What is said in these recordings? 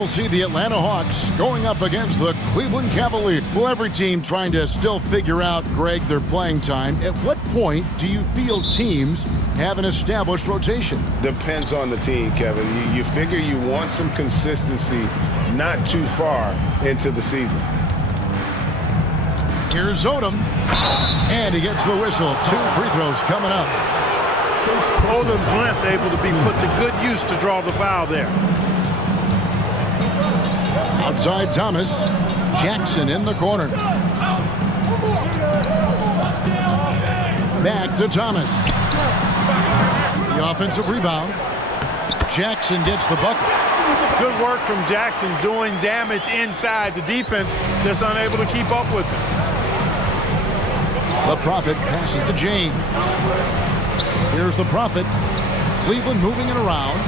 We'll see the Atlanta Hawks going up against the Cleveland Cavaliers. Well, every team trying to still figure out, Greg, their playing time. At what point do you feel teams have an established rotation? Depends on the team, Kevin. You figure you want some consistency not too far into the season. Here's Odom, and he gets the whistle. 2 free throws coming up. Odom's length able to be put to good use to draw the foul there. Outside Thomas. Jackson in the corner. Back to Thomas. The offensive rebound. Jackson gets the bucket. Good work from Jackson doing damage inside the defense that's unable to keep up with him. The Prophet passes to James. Here's the Prophet. Cleveland moving it around.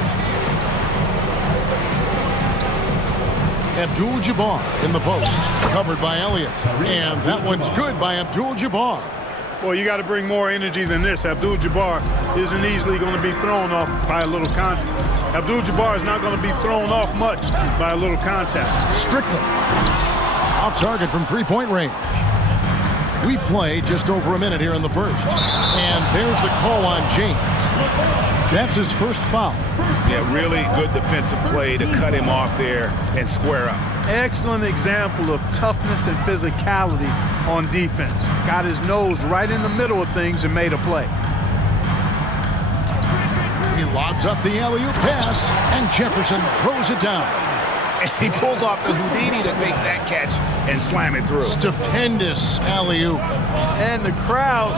Abdul-Jabbar in the post, covered by Elliott. And that one's good by Abdul-Jabbar. Well, you got to bring more energy than this. Abdul-Jabbar isn't easily going to be thrown off by a little contact. Abdul-Jabbar is not going to be thrown off much by a little contact. Strickland, off target from three-point range. We play just over a minute here in the first. And there's the call on James. That's his first foul. Yeah, really good defensive play to cut him off there and square up. Excellent example of toughness and physicality on defense. Got his nose right in the middle of things and made a play. He lobs up the alley-oop pass, and Jefferson throws it down. And he pulls off the Houdini to make that catch and slam it through. Stupendous alley-oop. And the crowd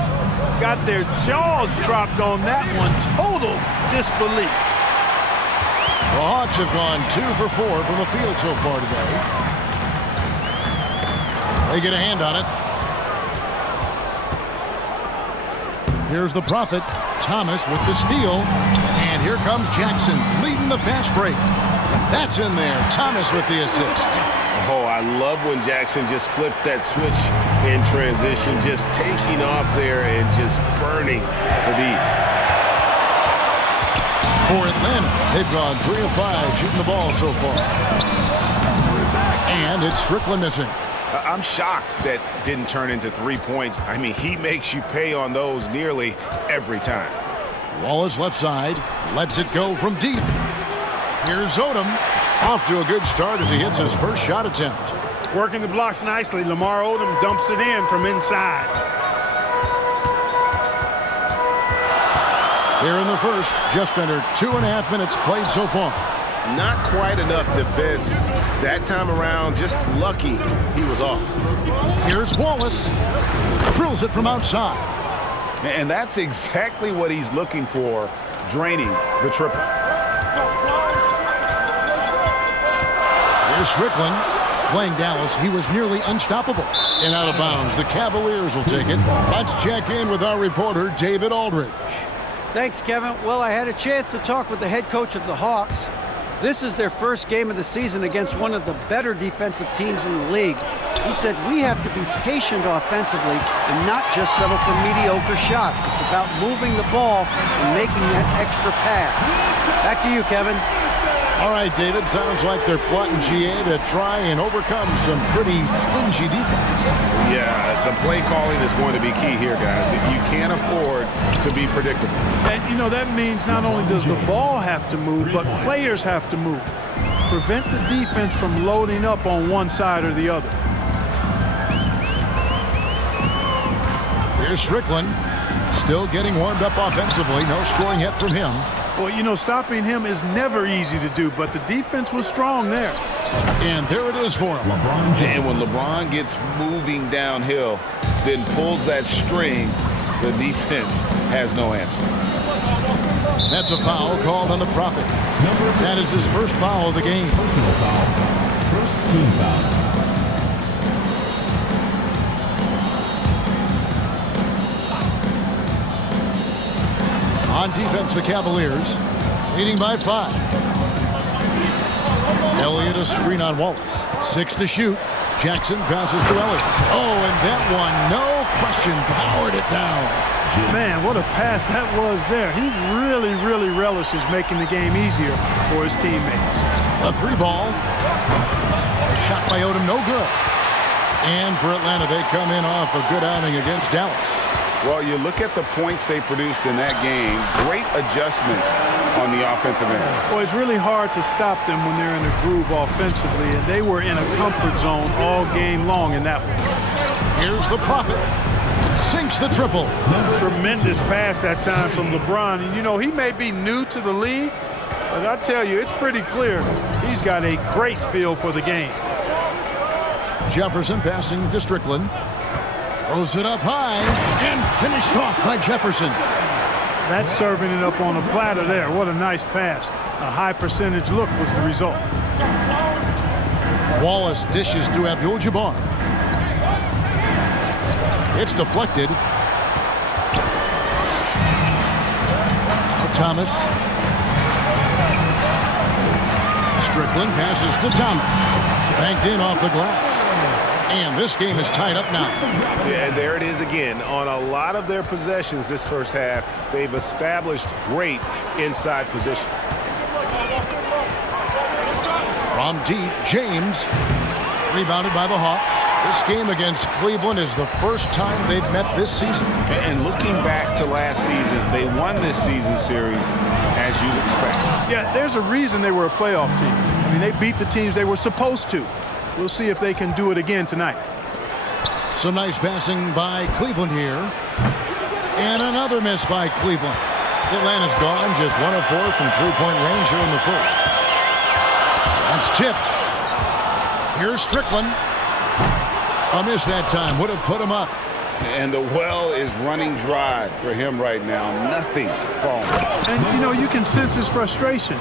got their jaws dropped on that one. Total disbelief. The Hawks have gone 2 for 4 from the field so far today. They get a hand on it. Here's the Prophet. Thomas with the steal. And here comes Jackson leading the fast break. That's in there. Thomas with the assist. Oh, I love when Jackson just flips that switch in transition, just taking off there and just burning the beat. For Atlanta, they've gone 3 of 5 shooting the ball so far. And it's Strickland missing. I'm shocked that didn't turn into 3 points. I mean, he makes you pay on those nearly every time. Wallace left side, lets it go from deep. Here's Odom. Off to a good start as he hits his first shot attempt. Working the blocks nicely. Lamar Odom dumps it in from inside. Here in the first, just under 2.5 minutes played so far. Not quite enough defense. That time around, just lucky he was off. Here's Wallace. Drills it from outside. And that's exactly what he's looking for, draining the triple. Here's Strickland. Playing Dallas, he was nearly unstoppable. And out of bounds, the Cavaliers will take it. Let's check in with our reporter, David Aldridge. Thanks, Kevin. Well, I had a chance to talk with the head coach of the Hawks. This is their first game of the season against one of the better defensive teams in the league. He said we have to be patient offensively and not just settle for mediocre shots. It's about moving the ball and making that extra pass. Back to you, Kevin. All right, David, sounds like they're plotting GA to try and overcome some pretty stingy defense. Yeah, the play calling is going to be key here, guys. You can't afford to be predictable. And, you know, that means not only does the ball have to move, but players have to move. Prevent the defense from loading up on one side or the other. Here's Strickland. Still getting warmed up offensively. No scoring yet from him. Well, you know, stopping him is never easy to do, but the defense was strong there. And there it is for him. And when LeBron gets moving downhill, then pulls that string, the defense has no answer. That's a foul called on the Prophet. That is his first foul of the game. Personal foul. First team foul. On defense, the Cavaliers leading by 5. Elliott a screen on Wallace. 6 to shoot. Jackson passes to Elliott. Oh, and that one, no question, powered it down. Man, what a pass that was there. He really relishes making the game easier for his teammates. A 3-ball. A shot by Odom, no good. And for Atlanta, they come in off a good outing against Dallas. Well, you look at the points they produced in that game. Great adjustments on the offensive end. Well, it's really hard to stop them when they're in a groove offensively, and they were in a comfort zone all game long in that one. Here's the Prophet. Sinks the triple. Tremendous pass that time from LeBron. And, you know, he may be new to the league, but I tell you, it's pretty clear he's got a great feel for the game. Jefferson passing to Strickland. Throws it up high and finished off by Jefferson. That's serving it up on a platter there. What a nice pass. A high percentage look was the result. Wallace dishes to Abdul-Jabbar. It's deflected. Thomas. Strickland passes to Thomas. Banked in off the glass. And this game is tied up now. Yeah, and there it is again. On a lot of their possessions this first half, they've established great inside position. From deep, James. Rebounded by the Hawks. This game against Cleveland is the first time they've met this season. And looking back to last season, they won this season series as you'd expect. Yeah, there's a reason they were a playoff team. I mean, they beat the teams they were supposed to. We'll see if they can do it again tonight. Some nice passing by Cleveland here. And another miss by Cleveland. Atlanta's gone just 1 of 4 from three-point range here in the first. That's tipped. Here's Strickland. A miss that time. Would have put him up. And the well is running dry for him right now. Nothing falling. And, you know, you can sense his frustration.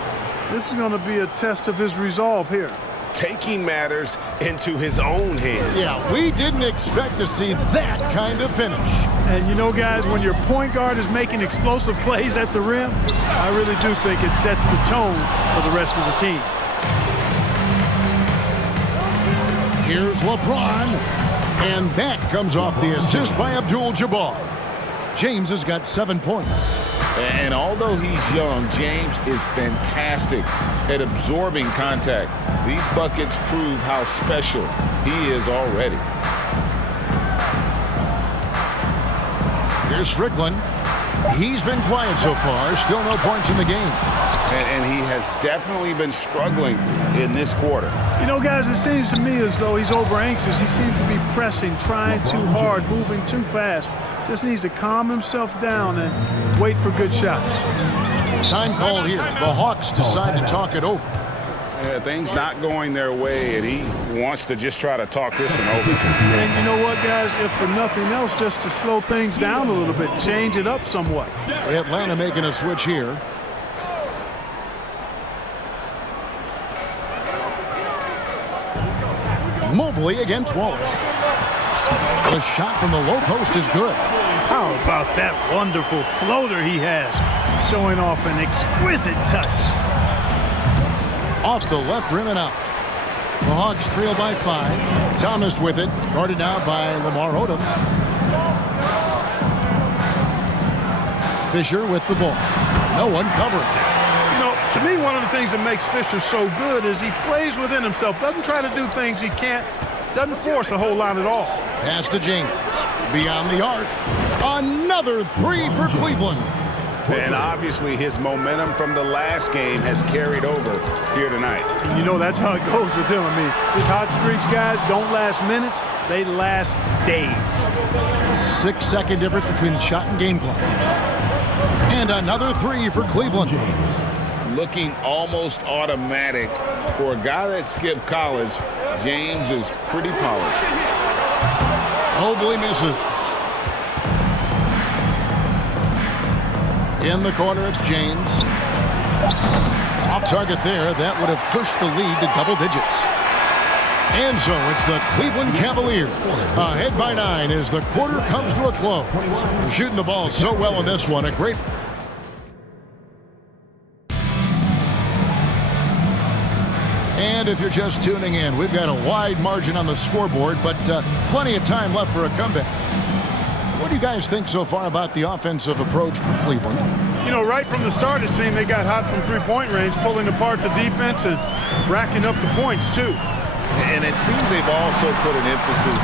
This is going to be a test of his resolve here. Taking matters into his own hands. Yeah, we didn't expect to see that kind of finish. And you know, guys, when your point guard is making explosive plays at the rim, I really do think it sets the tone for the rest of the team. Here's LeBron. And that comes off the assist by Abdul-Jabbar. James has got 7 points. And although he's young, James is fantastic at absorbing contact. These buckets prove how special he is already. Here's Strickland. He's been quiet so far. Still no points in the game. And he has definitely been struggling in this quarter. You know, guys, it seems to me as though he's over anxious. He seems to be pressing, trying too hard, moving too fast. Just needs to calm himself down and wait for good shots. Time call here. The Hawks decide to talk it over. Yeah, things not going their way, and he wants to just try to talk this one over. And you know what, guys? If for nothing else, just to slow things down a little bit, change it up somewhat. Atlanta making a switch here. Mobley against Wallace. The shot from the low post is good. How about that wonderful floater he has, showing off an exquisite touch. Off the left rim and out. The Hawks trail by 5. Thomas with it, guarded out by Lamar Odom. Fisher with the ball. No one covering. You know, to me, one of the things that makes Fisher so good is he plays within himself, doesn't try to do things he can't, doesn't force a whole lot at all. Pass to James. Beyond the arc. Another 3 for Cleveland. And obviously his momentum from the last game has carried over here tonight. And you know, that's how it goes with him. I mean, his hot streaks, guys, don't last minutes. They last days. 6-second difference between the shot and game clock. And another 3 for Cleveland. Looking almost automatic. For a guy that skipped college, James is pretty polished. Mobley misses. In the corner, it's James. Off target there. That would have pushed the lead to double digits. And so it's the Cleveland Cavaliers ahead by 9 as the quarter comes to a close. They're shooting the ball so well in this one. A great... And if you're just tuning in, we've got a wide margin on the scoreboard, but plenty of time left for a comeback. What do you guys think so far about the offensive approach for Cleveland? You know, right from the start, it seemed they got hot from three-point range, pulling apart the defense and racking up the points, too. And it seems they've also put an emphasis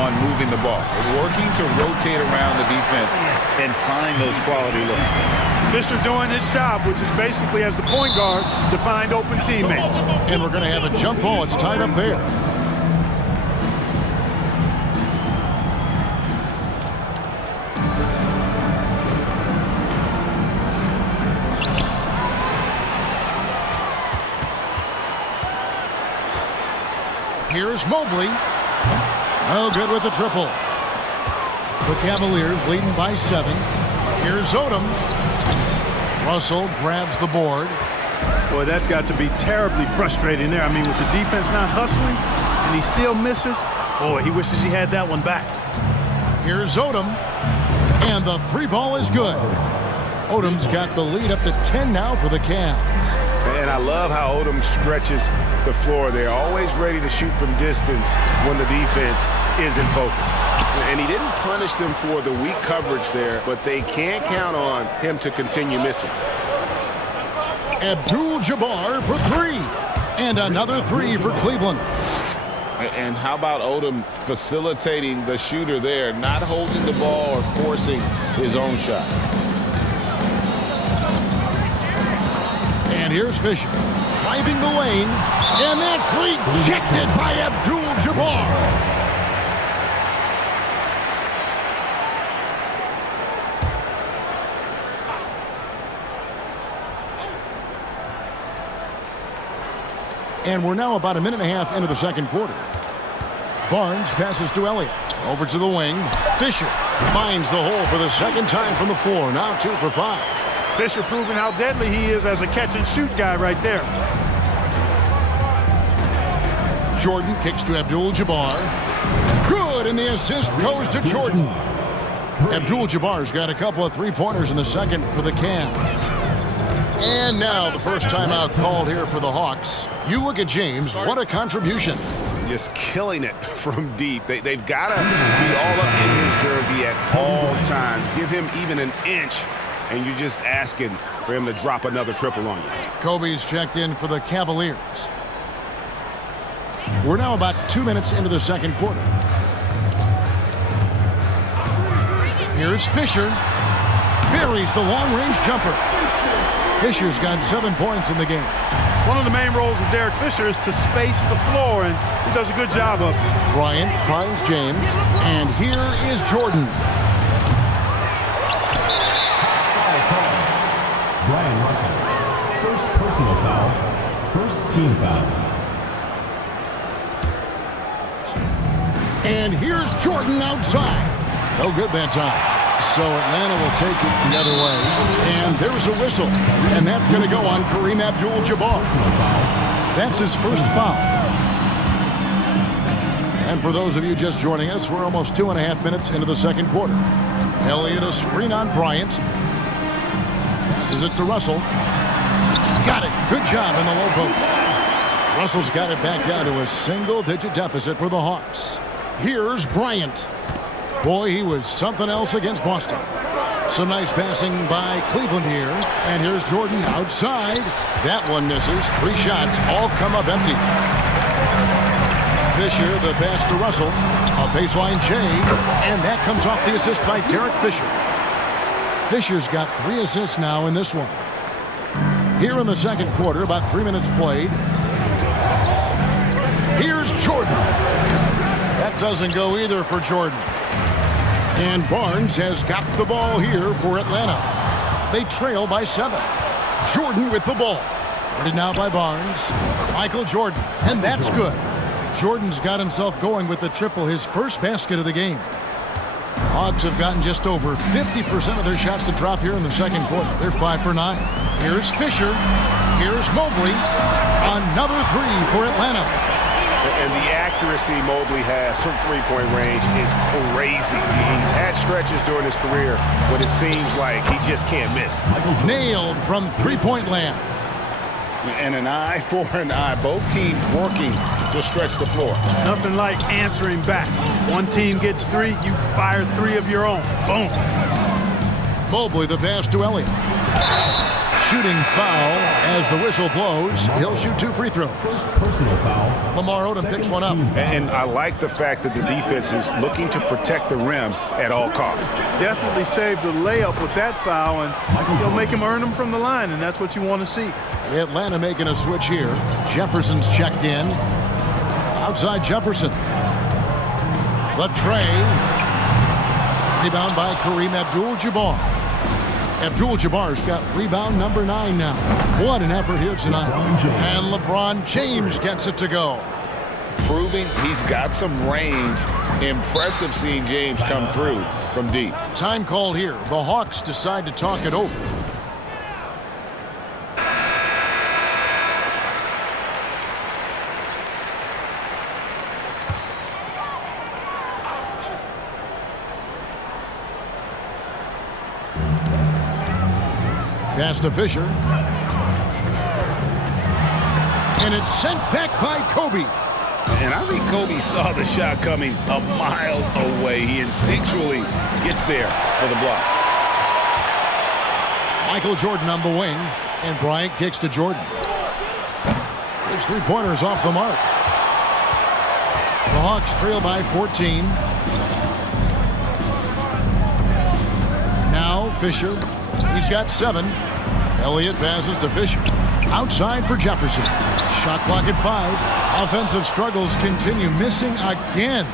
on moving the ball, working to rotate around the defense and find those quality looks. Fisher doing his job, which is basically as the point guard to find open teammates. And we're going to have a jump ball. It's tied up there. Here's Mobley. No good with the triple. The Cavaliers leading by 7. Here's Odom. Russell grabs the board. Boy, that's got to be terribly frustrating there. I mean, with the defense not hustling and he still misses, boy, he wishes he had that one back. Here's Odom. And the 3 ball is good. Odom's got the lead up to 10 now for the Cavs. And I love how Odom stretches the floor. They're always ready to shoot from distance when the defense isn't focused. And he didn't punish them for the weak coverage there, but they can't count on him to continue missing. Abdul-Jabbar for 3. And another 3 for Cleveland. And how about Odom facilitating the shooter there, not holding the ball or forcing his own shot. And here's Fisher, driving the lane, and that's rejected by Abdul-Jabbar. And we're now about a minute and a half into the second quarter. Barnes passes to Elliott. Over to the wing. Fisher finds the hole for the second time from the floor. Now 2 for 5. Fisher proving how deadly he is as a catch-and-shoot guy right there. Jordan kicks to Abdul-Jabbar. Good, and the assist goes to Jordan. Abdul-Jabbar's got a couple of three-pointers in the second for the Cavs. And now the first timeout called here for the Hawks. You look at James, what a contribution. Just killing it from deep. They've got to be all up in his jersey at all times. Give him even an inch, and you're just asking for him to drop another triple on you. Kobe's checked in for the Cavaliers. We're now about 2 minutes into the second quarter. Here's Fisher. Buries the long-range jumper. Fisher's got 7 points in the game. One of the main roles of Derek Fisher is to space the floor, and he does a good job of it. Bryant finds James, and here is Jordan. Brian Russell. First personal foul. First team foul. And here's Jordan outside. No good that time. So Atlanta will take it the other way. And there's a whistle. And that's going to go on Kareem Abdul-Jabbar. That's his first foul. And for those of you just joining us, we're almost 2.5 minutes into the second quarter. Elliott a screen on Bryant. Passes it to Russell. Got it. Good job in the low post. Russell's got it back down to a single-digit deficit for the Hawks. Here's Bryant. Boy, he was something else against Boston. Some nice passing by Cleveland here. And here's Jordan outside. That one misses. 3 shots all come up empty. Fisher, the pass to Russell. A baseline J. And that comes off the assist by Derek Fisher. Fisher's got 3 assists now in this one. Here in the second quarter, about 3 minutes played. Here's Jordan. That doesn't go either for Jordan. And Barnes has got the ball here for Atlanta. They trail by 7. Jordan with the ball. Guarded now by Barnes. Michael Jordan. And that's good. Jordan's got himself going with the triple, his first basket of the game. Hawks have gotten just over 50% of their shots to drop here in the second quarter. They're 5 for 9. Here's Fisher. Here's Mobley. Another 3 for Atlanta. And the accuracy Mobley has from three-point range is crazy. He's had stretches during his career when it seems like he just can't miss. Nailed from three-point land. And an eye for an eye. Both teams working to stretch the floor. Nothing like answering back. One team gets 3, you fire 3 of your own. Boom. Mobley the pass to Elliott. Shooting foul as the whistle blows. He'll shoot 2 free throws. First personal foul. Lamar Odom picks one up. And I like the fact that the defense is looking to protect the rim at all costs. Definitely saved the layup with that foul, and you'll make him earn them from the line, and that's what you want to see. Atlanta making a switch here. Jefferson's checked in. Outside Jefferson. The tray. Rebound by Kareem Abdul-Jabbar. Abdul-Jabbar's got rebound number 9 now. What an effort here tonight. And LeBron James gets it to go. Proving he's got some range. Impressive seeing James come through from deep. Time called here. The Hawks decide to talk it over. Pass to Fisher. And it's sent back by Kobe. And I think Kobe saw the shot coming a mile away. He instinctually gets there for the block. Michael Jordan on the wing. And Bryant kicks to Jordan. His 3-pointer's off the mark. The Hawks trail by 14. Now Fisher. He's got 7. Elliott passes to Fisher. Outside for Jefferson. Shot clock at 5. Offensive struggles continue. Missing again.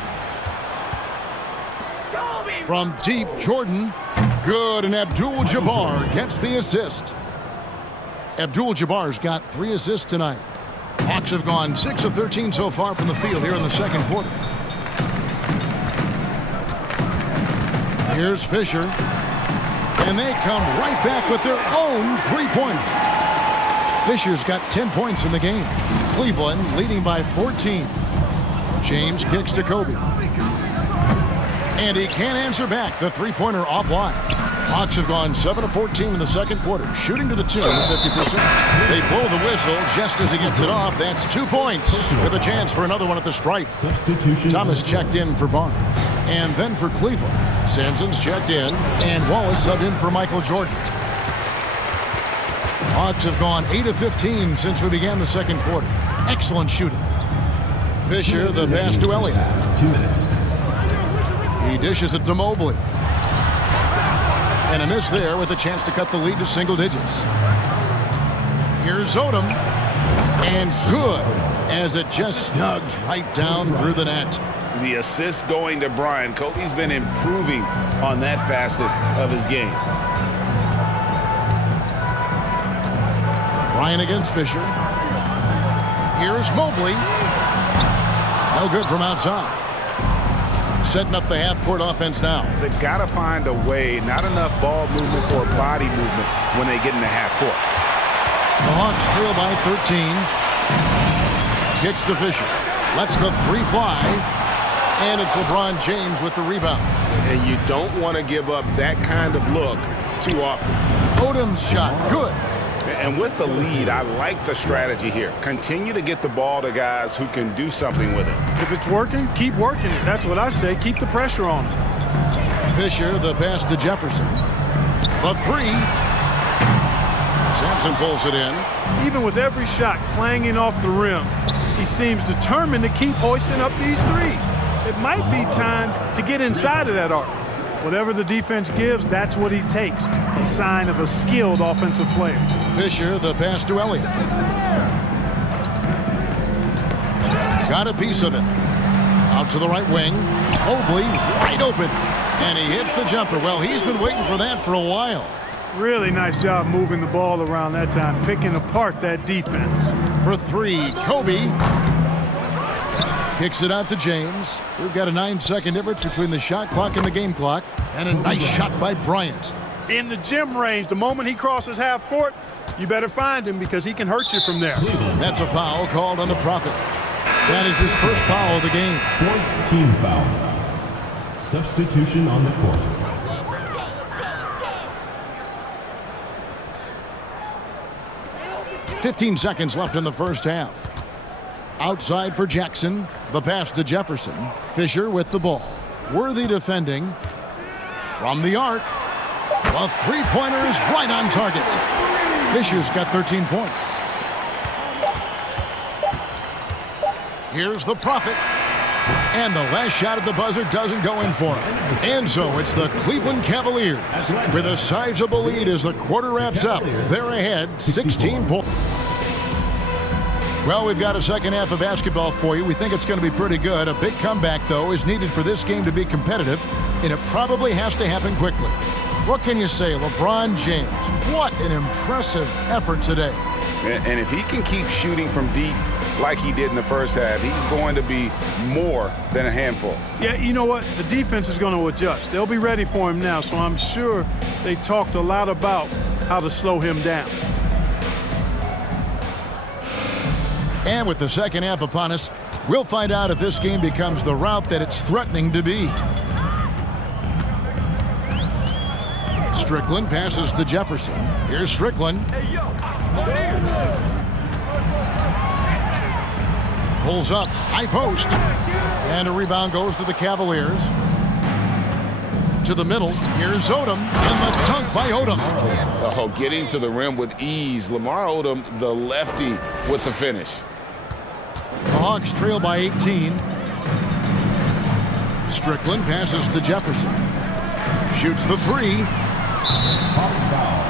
From deep, Jordan. Good, and Abdul-Jabbar gets the assist. Abdul-Jabbar's got 3 assists tonight. Hawks have gone 6 of 13 so far from the field here in the second quarter. Here's Fisher. And they come right back with their own 3-pointer. Fisher's got 10 points in the game. Cleveland leading by 14. James kicks to Kobe. And he can't answer back. The 3-pointer offline. Hawks have gone 7 of 14 in the second quarter, shooting to the tune of 50%. They blow the whistle just as he gets it off. That's 2 points with a chance for another one at the stripe. Substitution. Thomas checked in for Barnes. And then for Cleveland, Sampson's checked in, and Wallace subbed in for Michael Jordan. Hawks have gone 8 of 15 since we began the second quarter. Excellent shooting. Fisher, the pass to Elliott. 2 minutes. He dishes it to Mobley. And a miss there with a chance to cut the lead to single digits. Here's Odom. And good, as it just snugs right down through the net. The assist going to Brian. Kobe's been improving on that facet of his game. Brian against Fisher. Here's Mobley. No good from outside. Setting up the half-court offense now. They've got to find a way, not enough ball movement or body movement when they get in the half court. The Hawks trail by 13. Kicks to Fisher. Lets the 3 fly. And it's LeBron James with the rebound. And you don't want to give up that kind of look too often. Odom's shot, good. And with the lead, I like the strategy here. Continue to get the ball to guys who can do something with it. If it's working, keep working it. That's what I say. Keep the pressure on him. Fisher, the pass to Jefferson. The 3. Sampson pulls it in. Even with every shot clanging off the rim, he seems determined to keep hoisting up these 3. It might be time to get inside of that arc. Whatever the defense gives, that's what he takes. A sign of a skilled offensive player. Fisher, the pass to Elliott. Got a piece of it. Out to the right wing. Mobley, wide open. And he hits the jumper. Well, he's been waiting for that for a while. Really nice job moving the ball around that time, picking apart that defense. For 3, Kobe. Kicks it out to James. We've got a 9-second difference between the shot clock and the game clock. And a nice shot by Bryant. In the gym range, the moment he crosses half court, you better find him because he can hurt you from there. That's a foul called on the Prophet. That is his first foul of the game. 4th team foul. Substitution on the court. 15 seconds left in the first half. Outside for Jackson. The pass to Jefferson. Fisher with the ball. Worthy defending. From the arc. The three-pointer is right on target. Fisher's got 13 points. Here's the Prophet. And the last shot at the buzzer doesn't go in for him. And so it's the Cleveland Cavaliers with a sizable lead as the quarter wraps up. They're ahead 16 points. Well, we've got a second half of basketball for you. We think it's going to be pretty good. A big comeback, though, is needed for this game to be competitive, and it probably has to happen quickly. What can you say? LeBron James, what an impressive effort today. And if he can keep shooting from deep like he did in the first half, he's going to be more than a handful. Yeah, you know what? The defense is going to adjust. They'll be ready for him now, so I'm sure they talked a lot about how to slow him down. And with the second half upon us, we'll find out if this game becomes the route that it's threatening to be. Strickland passes to Jefferson. Here's Strickland. Pulls up, high post. And a rebound goes to the Cavaliers. To the middle, here's Odom, and the dunk by Odom. Oh, getting to the rim with ease. Lamar Odom, the lefty, with the finish. The Hawks trail by 18. Strickland passes to Jefferson. Shoots the three. Hawks foul.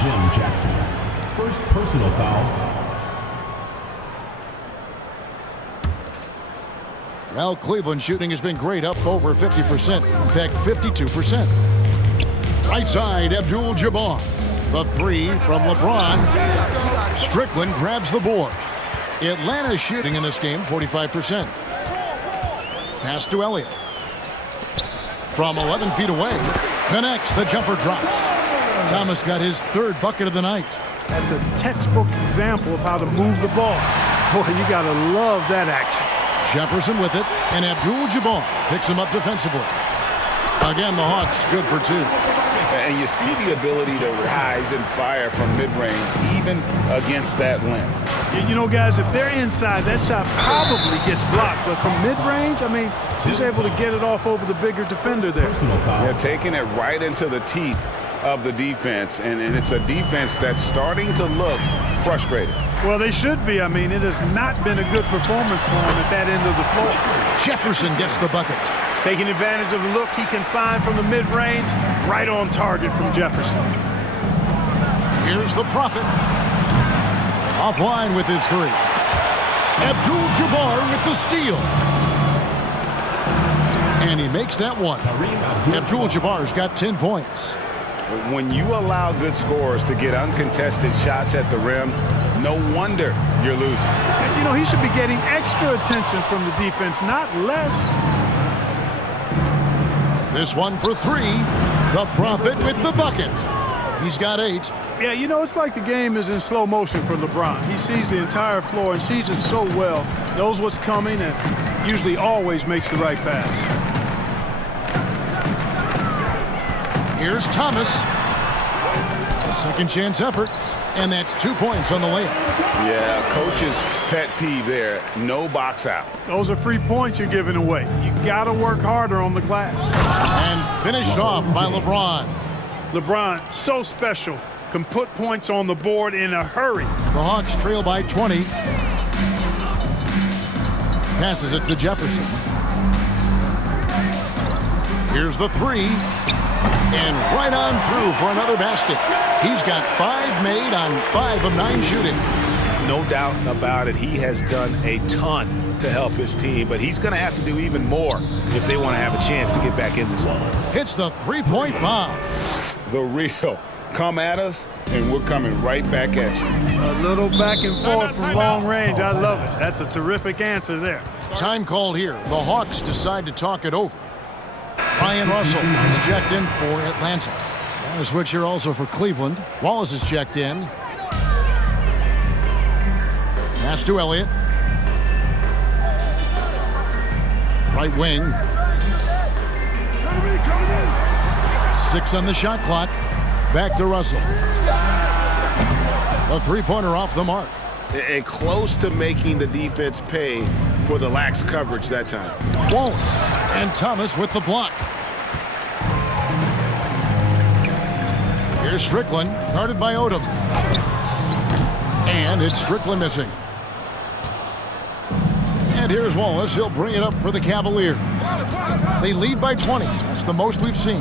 Jim Jackson. First personal foul. Well, Cleveland shooting has been great, up over 50%. In fact, 52%. Right side, Abdul-Jabbar. The three from LeBron. Strickland grabs the board. Atlanta shooting in this game, 45%. Pass to Elliott. From 11 feet away. Connects, the jumper drops. Thomas got his third bucket of the night. That's a textbook example of how to move the ball. Boy, you got to love that action. Jefferson with it, and Abdul-Jabbar picks him up defensively. Again, the Hawks good for two. And you see the ability to rise and fire from mid-range, even against that length. You know, guys, if they're inside, that shot probably gets blocked. But from mid-range, I mean, he's able to get it off over the bigger defender there. They're taking it right into the teeth of the defense, and it's a defense that's starting to look frustrated. Well, they should be. I mean, it has not been a good performance for him at that end of the floor. Jefferson gets the bucket. Taking advantage of the look he can find from the mid-range, right on target from Jefferson. Here's the Prophet. Offline with his three. Abdul-Jabbar with the steal. And he makes that one. Abdul-Jabbar's got 10 points. When you allow good scorers to get uncontested shots at the rim, no wonder you're losing. You know, he should be getting extra attention from the defense, not less. This one for three. The Prophet with the bucket. He's got 8. Yeah, you know, it's like the game is in slow motion for LeBron. He sees the entire floor and sees it so well, knows what's coming, and usually always makes the right pass. Here's Thomas. A second chance effort, and that's 2 points on the layup. Yeah, coach's pet peeve there, no box out. Those are free points you're giving away. You got to work harder on the glass. And finished off by LeBron. LeBron, so special, can put points on the board in a hurry. The Hawks trail by 20. Passes it to Jefferson. Here's the three. And right on through for another basket. He's got 5 made on 5 of 9 shooting. No doubt about it. He has done a ton to help his team, but he's going to have to do even more if they want to have a chance to get back in this one. Hits the three-point bomb. The real. Come at us, and we're coming right back at you. A little back and forth from long range. I love it. That's a terrific answer there. Time called here. The Hawks decide to talk it over. Ryan Russell is checked in for Atlanta. And a switch here also for Cleveland. Wallace is checked in. Pass to Elliott. Right wing. 6 on the shot clock. Back to Russell. A three-pointer off the mark. And close to making the defense pay for the lax coverage that time. Wallace and Thomas with the block. Here's Strickland, guarded by Odom. And it's Strickland missing. And here's Wallace. He'll bring it up for the Cavaliers. They lead by 20. That's the most we've seen.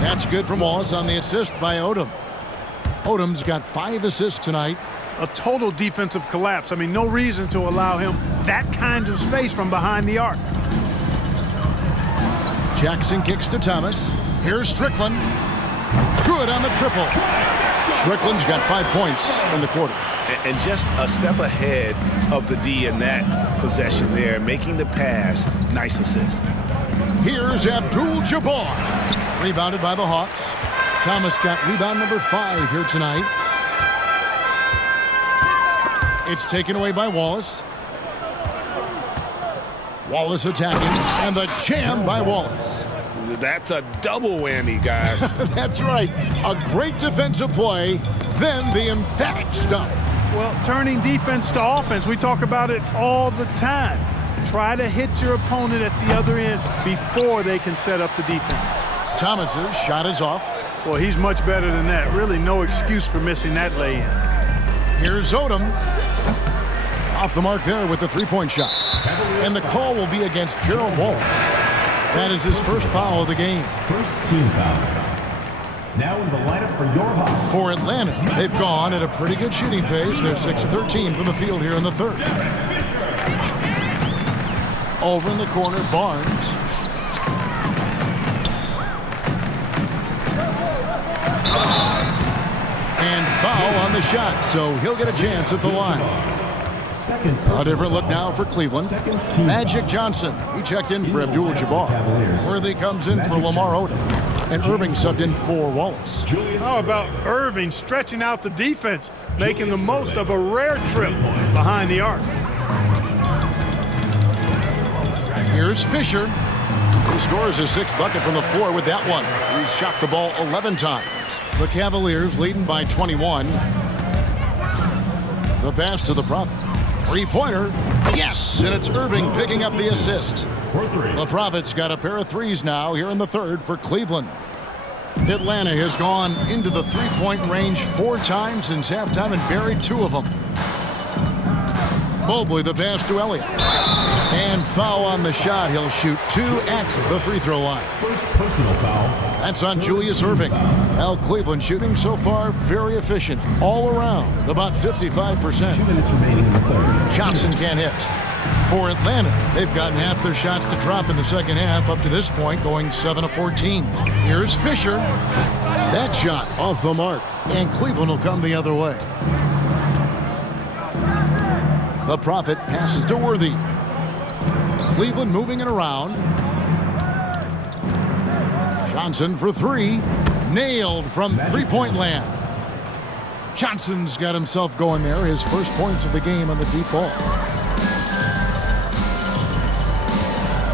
That's good from Wallace on the assist by Odom. Odom's got 5 assists tonight. A total defensive collapse. I mean, no reason to allow him that kind of space from behind the arc. Jackson kicks to Thomas. Here's Strickland. Good on the triple. Strickland's got 5 points in the quarter. And just a step ahead of the D in that possession there, making the pass. Nice assist. Here's Abdul-Jabbar. Rebounded by the Hawks. Thomas got rebound number 5 here tonight. It's taken away by Wallace. Wallace attacking, and the jam by Wallace. That's a double whammy, guys. That's right. A great defensive play, then the emphatic stuff. Well, turning defense to offense, we talk about it all the time. Try to hit your opponent at the other end before they can set up the defense. Thomas's shot is off. Well, he's much better than that. Really no excuse for missing that lay-in. Here's Odom. Off the mark there with the three-point shot. And the call will be against Gerald Wallace. That is his first foul of the game. First team foul. Now in the lineup for your Hawks. For Atlanta, they've gone at a pretty good shooting pace. They're 6 of 13 from the field here in the third. Over in the corner, Barnes. And foul on the shot, so he'll get a chance at the line. A different look now for Cleveland. Magic Johnson, he checked in for Abdul-Jabbar. Worthy comes in for Lamar Odom. And Irving subbed in for Wallace. How about Irving stretching out the defense, making the most of a rare trip behind the arc. Here's Fisher, who scores his 6th bucket from the floor with that one. He's shot the ball 11 times. The Cavaliers leading by 21. The pass to the Prophet. Three-pointer. Yes, and it's Irving picking up the assist. The Prophet's got a pair of threes now here in the third for Cleveland. Atlanta has gone into the three-point range 4 times since halftime and buried 2 of them. Mobley the pass to Elliott. And foul on the shot. He'll shoot 2 at the free throw line. First personal foul. That's on Julius Irving. Well, Cleveland shooting so far very efficient all around, about 55%. 2 minutes remaining in the third. Johnson can't hit. For Atlanta, they've gotten half their shots to drop in the second half up to this point, going 7 of 14. Here's Fisher. That shot off the mark, and Cleveland will come the other way. The Prophet passes to Worthy. Cleveland moving it around. Johnson for 3. Nailed from three-point land. Johnson's got himself going there. His first points of the game on the deep ball.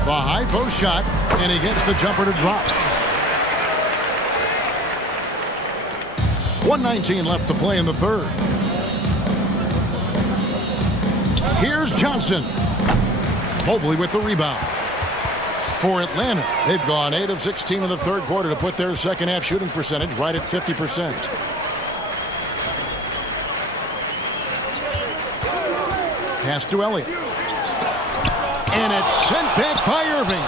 The high post shot, and he gets the jumper to drop. 1:19 left to play in the third. Here's Johnson. Mobley with the rebound. For Atlanta, they've gone 8 of 16 in the third quarter to put their second half shooting percentage right at 50%. Pass to Elliott. And it's sent back by Irving.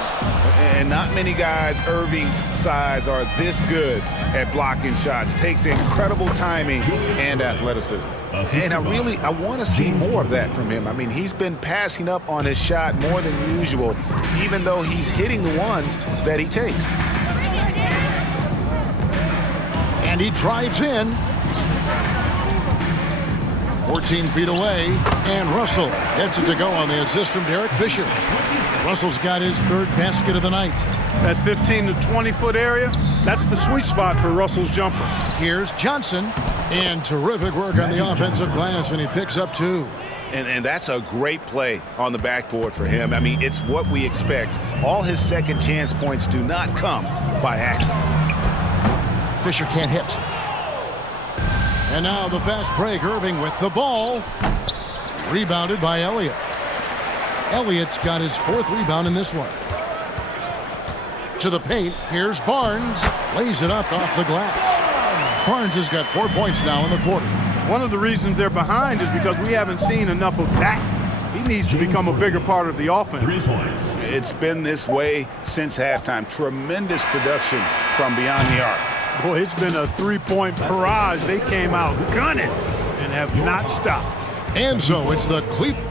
And not many guys Irving's size are this good at blocking shots. Takes incredible timing and athleticism. And I want to see more of that from him. I mean, he's been passing up on his shot more than usual, even though he's hitting the ones that he takes. And he drives in. 14 feet away, and Russell gets it to go on the assist from Derek Fisher. Russell's got his 3rd basket of the night. That 15 to 20-foot area, that's the sweet spot for Russell's jumper. Here's Johnson, and terrific work on the offensive glass, and he picks up 2. And that's a great play on the backboard for him. I mean, it's what we expect. All his second chance points do not come by accident. Fisher can't hit. And now the fast break. Irving with the ball. Rebounded by Elliott. Elliott's got his 4th rebound in this one. To the paint. Here's Barnes. Lays it up off the glass. Barnes has got 4 points now in the quarter. One of the reasons they're behind is because we haven't seen enough of that. He needs to become a bigger part of the offense. 3 points. It's been this way since halftime. Tremendous production from beyond the arc. Boy, it's been a 3-point barrage. They came out gunning and have not stopped. And so it's the Cleveland.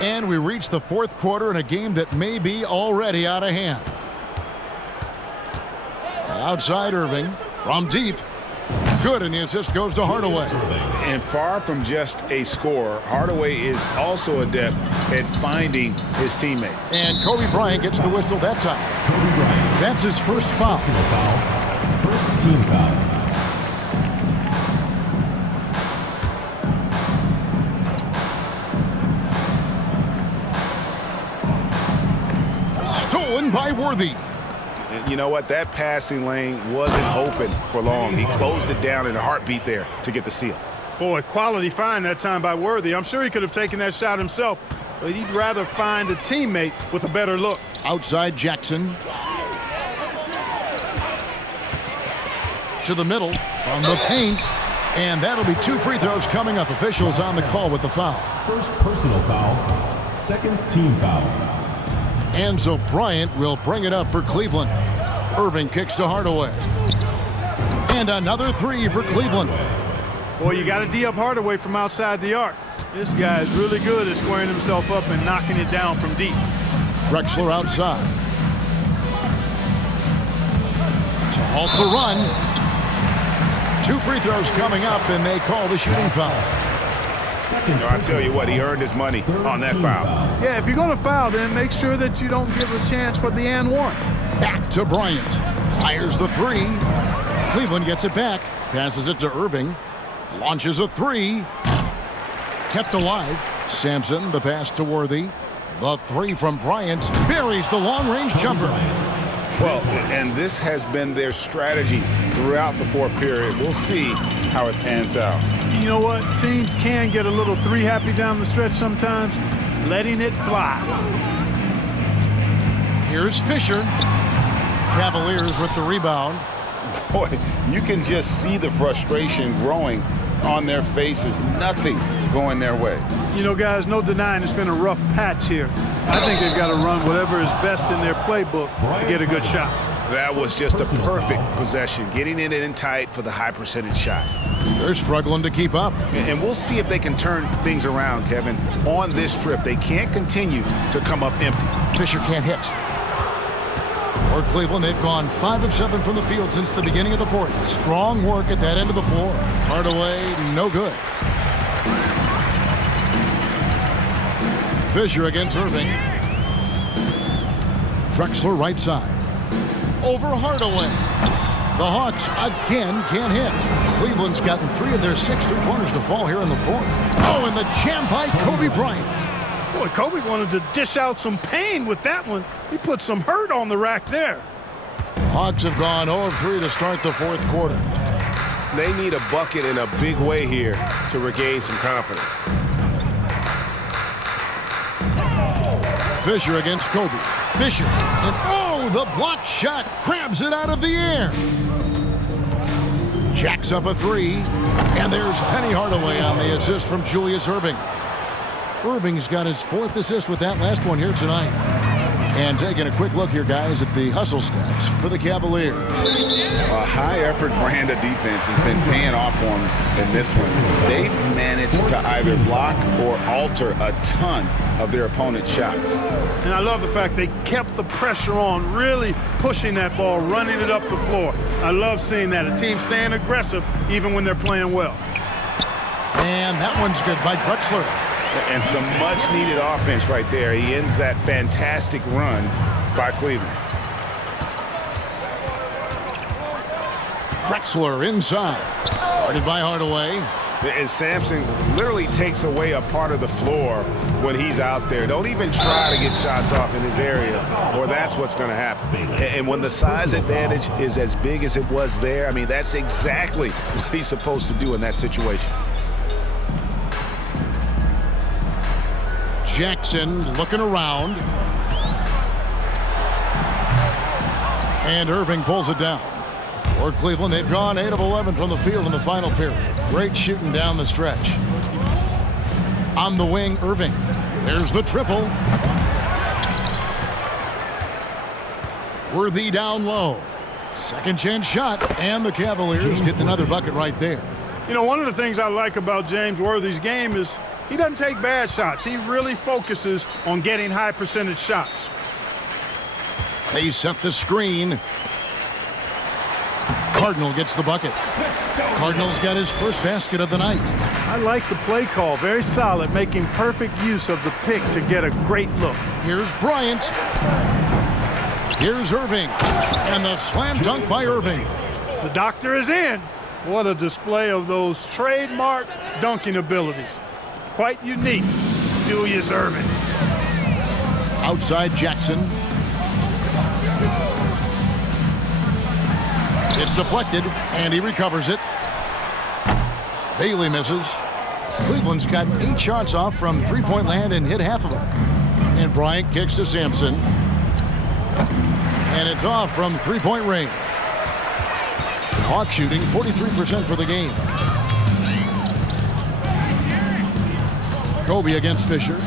And we reach the 4th quarter in a game that may be already out of hand. Outside Irving from deep. Good, and the assist goes to Hardaway. And far from just a scorer, Hardaway is also adept at finding his teammate. And Kobe Bryant gets the whistle that time. Kobe Bryant. That's his first foul. Personal foul. First team foul. Stolen by Worthy. You know what? That passing lane wasn't open for long. He closed it down in a heartbeat there to get the steal. Boy, quality find that time by Worthy. I'm sure he could have taken that shot himself, but he'd rather find a teammate with a better look. Outside Jackson. To the middle from the paint. And that'll be 2 free throws coming up. Officials on the call with the foul. First personal foul. Second team foul. And so Bryant will bring it up for Cleveland. Irving kicks to Hardaway. And another 3 for Cleveland. Boy, you got to D up Hardaway from outside the arc. This guy is really good at squaring himself up and knocking it down from deep. Drexler outside. To halt the run. 2 free throws coming up, and they call the shooting foul. I tell you what, he earned his money on that foul. Yeah, if you're going to foul, then make sure that you don't give a chance for the and one. Back to Bryant. Fires the 3. Cleveland gets it back. Passes it to Irving. Launches a 3. Kept alive. Sampson, the pass to Worthy. The 3 from Bryant. Buries the long-range jumper. Well, and this has been their strategy throughout the 4th period. We'll see how it pans out. You know what? Teams can get a little 3 happy down the stretch sometimes. Letting it fly. Here's Fisher. Cavaliers with the rebound. Boy, you can just see the frustration growing on their faces. Nothing going their way. You know, guys, no denying it's been a rough patch here. I think they've got to run whatever is best in their playbook to get a good shot. That was just a perfect possession, getting it in tight for the high percentage shot. They're struggling to keep up. And we'll see if they can turn things around, Kevin. On this trip, they can't continue to come up empty. Fisher can't hit. For Cleveland, they've gone 5 of 7 from the field since the beginning of the 4th. Strong work at that end of the floor. Hardaway, no good. Fisher against Irving. Drexler right side. Over Hardaway. The Hawks again can't hit. Cleveland's gotten 3 of their 6 3-pointers to fall here in the 4th. Oh, and the jam by Kobe Bryant. Boy, Kobe wanted to dish out some pain with that one. He put some hurt on the rack there. Hawks have gone 0 of 3 to start the 4th quarter. They need a bucket in a big way here to regain some confidence. Fisher against Kobe. Fisher, and oh, the block shot grabs it out of the air. Jacks up a 3, and there's Penny Hardaway on the assist from Julius Irving. Irving's got his 4th assist with that last one here tonight. And taking a quick look here, guys, at the hustle stats for the Cavaliers. A high-effort brand of defense has been paying off for them in this one. They've managed to either block or alter a ton of their opponent's shots. And I love the fact they kept the pressure on, really pushing that ball, running it up the floor. I love seeing that. A team staying aggressive even when they're playing well. And that one's good by Drexler. And some much-needed offense right there. He ends that fantastic run by Cleveland. Drexler inside. Guarded by Hardaway. And Sampson literally takes away a part of the floor when he's out there. Don't even try to get shots off in his area, or that's what's going to happen. And when the size advantage is as big as it was there, I mean, that's exactly what he's supposed to do in that situation. Jackson looking around. And Irving pulls it down. For Cleveland, they've gone 8 of 11 from the field in the final period. Great shooting down the stretch. On the wing, Irving. There's the triple. Worthy down low. Second chance shot, and the Cavaliers get another bucket right there. You know, one of the things I like about James Worthy's game is he doesn't take bad shots. He really focuses on getting high percentage shots. They set the screen. Cardinal gets the bucket. Cardinal's got his first basket of the night. I like the play call. Very solid, making perfect use of the pick to get a great look. Here's Bryant. Here's Irving. And the slam dunk by Irving. The doctor is in. What a display of those trademark dunking abilities. Quite unique, Julius Irving. Outside Jackson. It's deflected, and he recovers it. Bailey misses. Cleveland's gotten 8 shots off from three-point land and hit half of them. And Bryant kicks to Sampson. And it's off from three-point range. Hawks shooting 43% for the game. Kobe against Fisher.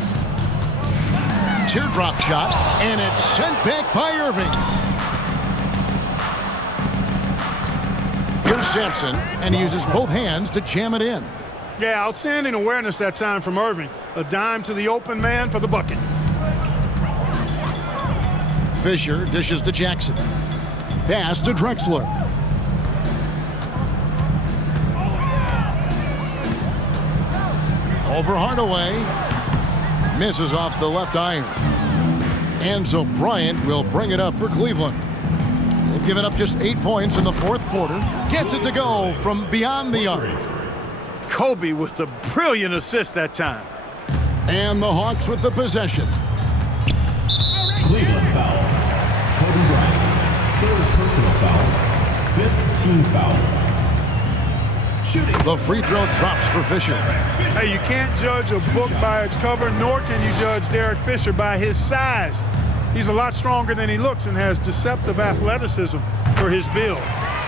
Teardrop shot, and it's sent back by Irving. Here's Sampson, and he uses both hands to jam it in. Yeah, outstanding awareness that time from Irving. A dime to the open man for the bucket. Fisher dishes to Jackson. Pass to Drexler. Over Hardaway. Misses off the left iron. And so Bryant will bring it up for Cleveland. They've given up just 8 points in the fourth quarter. Gets it to go from beyond the arc. Kobe with the brilliant assist that time. And the Hawks with the possession. Cleveland foul. Kobe Bryant. Third personal foul. Fifth team foul. Shooting. The free throw drops for Fisher. Hey, you can't judge a book by its cover, nor can you judge Derek Fisher by his size. He's a lot stronger than he looks and has deceptive athleticism for his build.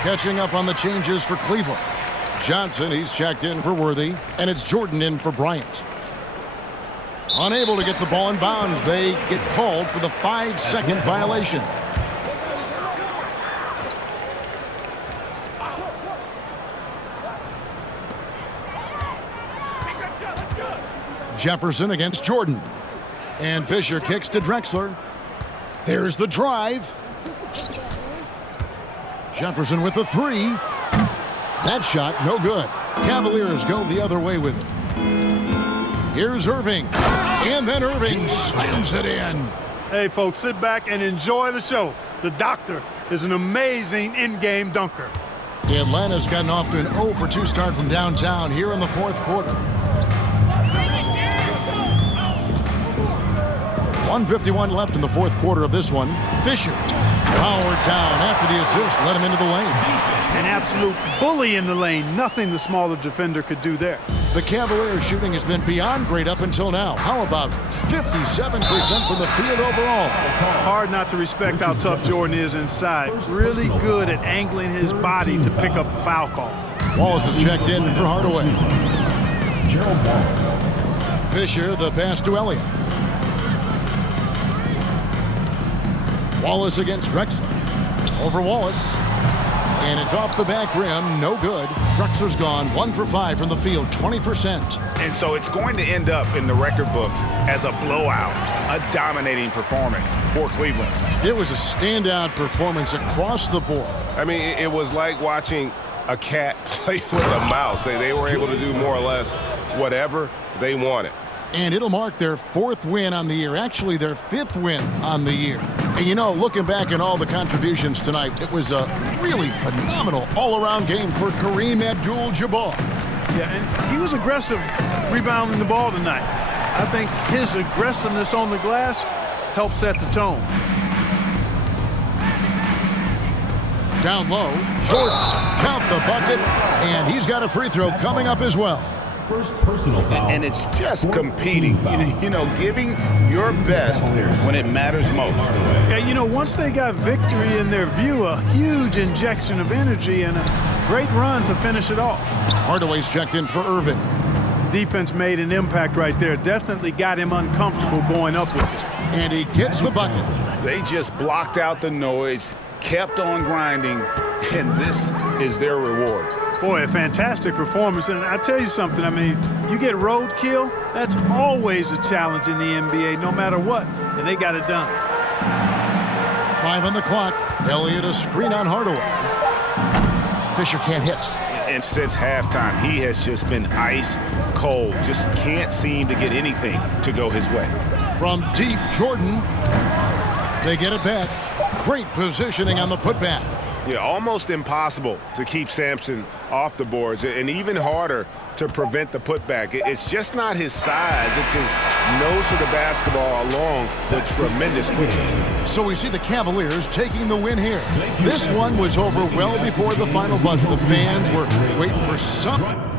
Catching up on the changes for Cleveland. Johnson, he's checked in for Worthy, and it's Jordan in for Bryant. Unable to get the ball in bounds, they get called for the 5-second violation. Jefferson against Jordan. And Fisher kicks to Drexler. There's the drive. Jefferson with the three. That shot, no good. Cavaliers go the other way with it. Here's Irving. And then Irving slams it in. Hey, folks, sit back and enjoy the show. The doctor is an amazing in-game dunker. Atlanta's gotten off to an 0-for-2 start from downtown here in the fourth quarter. 1:51 left in the fourth quarter of this one. Fisher powered down after the assist, let him into the lane. An absolute bully in the lane. Nothing the smaller defender could do there. The Cavaliers shooting has been beyond great up until now. How about 57% from the field overall? Hard not to respect how tough Jordan is inside. Really good at angling his body to pick up the foul call. Wallace is checked in for Hardaway. Gerald Wallace. Fisher, the pass to Elliott. Wallace against Drexler. Over Wallace. And it's off the back rim. No good. Drexler's gone 1 for 5 from the field. 20%. And so it's going to end up in the record books as a blowout, a dominating performance for Cleveland. It was a standout performance across the board. I mean, it was like watching a cat play with a mouse. They were able to do more or less whatever they wanted. And it'll mark their 4th win on the year. Actually, their 5th win on the year. And you know, looking back at all the contributions tonight, it was a really phenomenal all-around game for Kareem Abdul-Jabbar. Yeah, and he was aggressive rebounding the ball tonight. I think his aggressiveness on the glass helped set the tone. Down low, Jordan, count the bucket, and he's got a free throw coming up as well. First personal foul. And it's just competing, you know, giving your best when it matters most. Yeah, you know, once they got victory in their view, a huge injection of energy and a great run to finish it off. Hardaway's checked in for Irving. Defense made an impact right there. Definitely got him uncomfortable going up with it. And he gets the bucket. They just blocked out the noise, kept on grinding, and this is their reward. Boy, a fantastic performance. And I tell you something, I mean, you get roadkill, that's always a challenge in the NBA, no matter what, and they got it done. 5 on the clock. Elliott a screen on Hardaway. Fisher can't hit. And since halftime, he has just been ice cold. Just can't seem to get anything to go his way. From deep, Jordan. They get it back. Great positioning on the putback. Yeah, almost impossible to keep Sampson off the boards, and even harder to prevent the putback. It's just not his size. It's his nose to the basketball along with tremendous quickness. So we see the Cavaliers taking the win here. This one was over well before the final buzzer. The fans were waiting for some...